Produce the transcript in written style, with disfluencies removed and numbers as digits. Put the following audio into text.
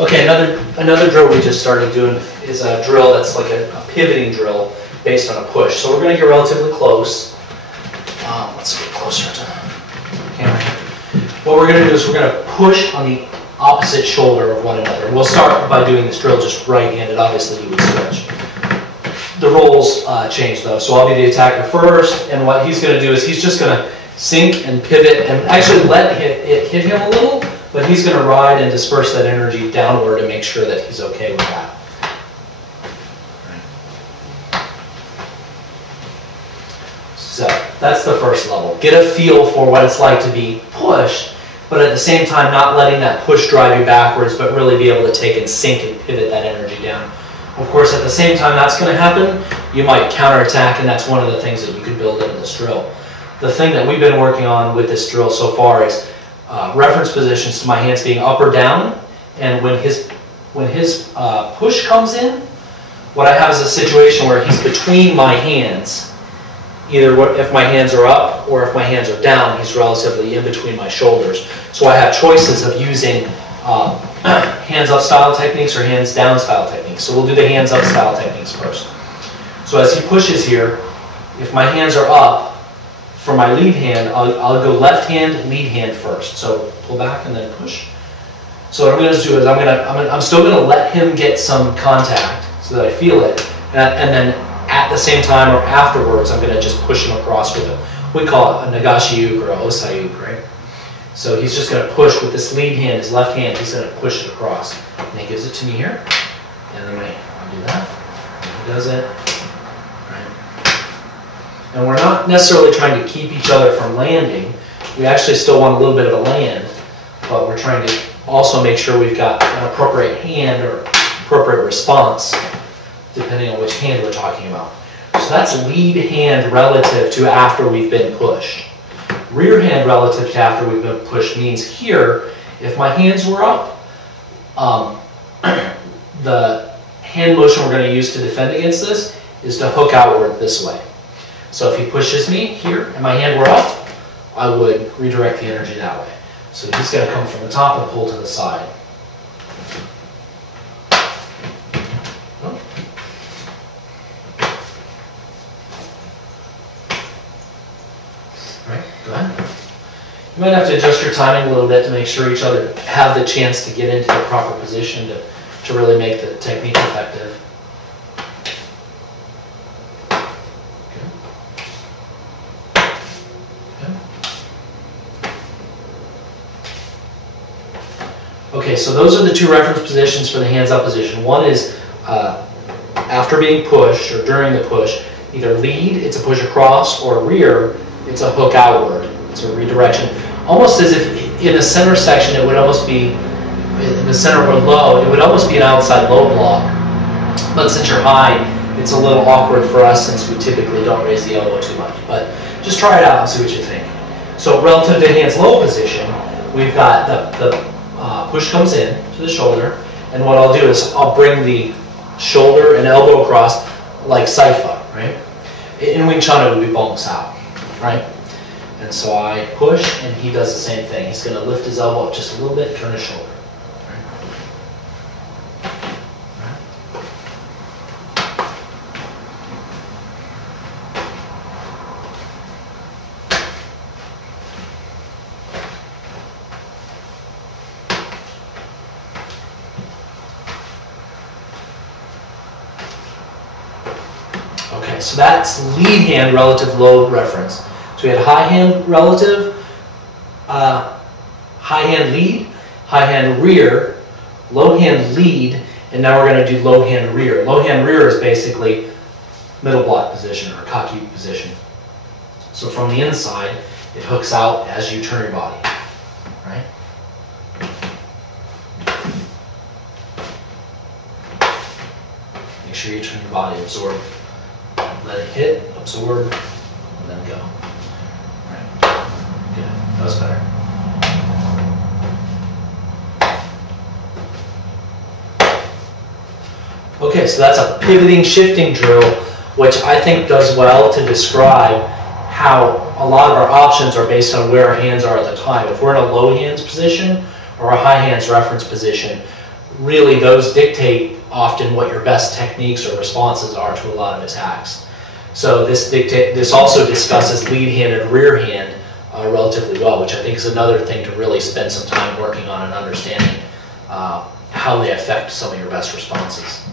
Okay, another drill we just started doing is a drill that's like a pivoting drill based on a push. So we're going to get relatively close. Let's get closer to the camera. What we're going to do is we're going to push on the opposite shoulder of one another. We'll start by doing this drill just right-handed. Obviously, you would switch. The roles change though, so I'll be the attacker first, and what he's going to do is he's just going to sink and pivot and actually let it hit him a little, but he's going to ride and disperse that energy downward to make sure that he's okay with that. So that's the first level. Get a feel for what it's like to be pushed, but at the same time not letting that push drive you backwards, but really be able to take and sink and pivot that energy down. Of course, at the same time that's going to happen, you might counterattack, and that's one of the things that you could build into this drill. The thing that we've been working on with this drill so far is reference positions to my hands being up or down, and when his push comes in, what I have is a situation where he's between my hands. Either if my hands are up or if my hands are down, he's relatively in between my shoulders. So I have choices of using hands up style techniques or hands down style techniques. So we'll do the hands up style techniques first. So as he pushes here, if my hands are up, for my lead hand, I'll go left hand, lead hand first. So pull back and then push. So what I'm going to do is I'm still going to let him get some contact so that I feel it, and then at the same time or afterwards, I'm going to just push him across with we call it a nagashi-uke or a osai-uke, right? So he's just going to push with this lead hand, his left hand, he's going to push it across. And he gives it to me here, and then I'll do that, and he does it, right? And we're not necessarily trying to keep each other from landing. We actually still want a little bit of a land, but we're trying to also make sure we've got an appropriate hand or appropriate response, depending on which hand we're talking about. So that's lead hand relative to after we've been pushed. Rear hand relative to after we've been pushed means here, if my hands were up, the hand motion we're going to use to defend against this is to hook outward this way. So if he pushes me here and my hand were up, I would redirect the energy that way. So he's going to come from the top and pull to the side. Right, go ahead. You might have to adjust your timing a little bit to make sure each other have the chance to get into the proper position to really make the technique effective. Okay, so those are the two reference positions for the hands up position. One is after being pushed or during the push, either lead, it's a push across, or rear, it's a hook outward. It's a redirection. Almost as if in the center section it would almost be, in the center or low, it would almost be an outside low block. But since you're high, it's a little awkward for us since we typically don't raise the elbow too much. But just try it out and see what you think. So relative to hands low position, we've got the push comes in to the shoulder, and what I'll do is I'll bring the shoulder and elbow across like saifa, right? In Wing Chun it would be bong sao, right? And so I push, and he does the same thing. He's going to lift his elbow up just a little bit, turn his shoulder. Okay, so that's lead hand relative low reference. So we had high hand relative, high hand lead, high hand rear, low hand lead, and now we're going to do low hand rear. Low hand rear is basically middle block position or kaki position. So from the inside, it hooks out as you turn your body, right? Make sure you turn your body, absorb. Let it hit, absorb, and then go. Right. Good. That was better. Okay, so that's a pivoting, shifting drill, which I think does well to describe how a lot of our options are based on where our hands are at the time. If we're in a low hands position or a high hands reference position, really those dictate often what your best techniques or responses are to a lot of attacks. So this also discusses lead hand and rear hand relatively well, which I think is another thing to really spend some time working on and understanding how they affect some of your best responses.